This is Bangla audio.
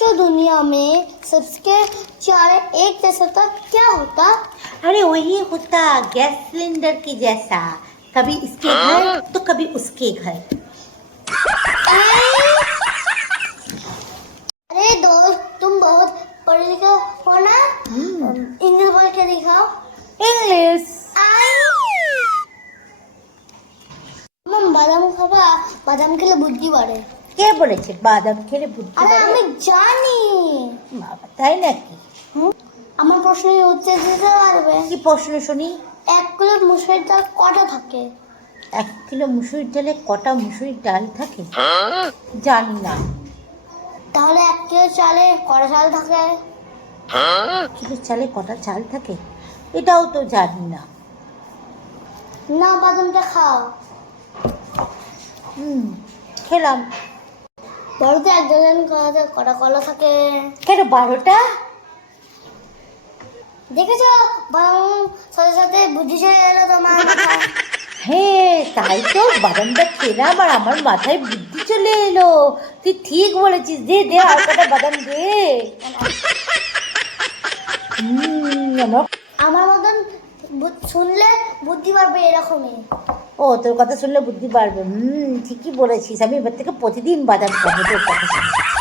जो दुनिया में सबसे चार एक जैसा क्या होता? अरे वही होता गैस सिलेंडर की जैसा। कभी इसके घर तो कभी उसके घर। अरे दोस्त तुम बहुत पढ़े लिखे हो ना? हम्म। इंग्लिश बोल के दिखाओ। इंग्लिश। बादाम खावा बादाम के लिए बुद्धि बढ़े কে বলেছে বাদাম খেলে বুদ্ধি আরে বাড়ে? আমি জানি। বাবা তাই নাকি? হুম? আমার প্রশ্নের উত্তর দিতে পারবে? কি প্রশ্ন শুনি? এক কিলো মুসুরির ডাল কটা থাকে? এক কিলো মুসুরির ডালে কটা মুসুরির ডাল থাকে? জানি না। তাহলে এক কিলো চালে কটা চাল থাকে? কিলো চালে কটা চাল থাকে? এটাও তো জানি না। না বাদামটা খাও। হুম খেলাম। তো এক ডজন কটা কলা থাকে? কেন বারোটা? দেখেছ? বাদাম সাথে সাথে বুদ্ধি চলে এলো তোমার। হ্যাঁ তাই তো বাদামটা খেলাম আর আমার মাথায় বুদ্ধি চলে এলো। তুই ঠিক বলেছিস দে দে আর কটা বাদাম দে। হুম, আমার মতন শুনলে বুদ্ধি পারবে এরকমই। ও, তোর কথা শুনলে বুদ্ধি বাড়বে। হুম, ঠিকই বলেছিস। আমি এবার থেকে প্রতিদিন বাদাম খাব তোর কথা শুনে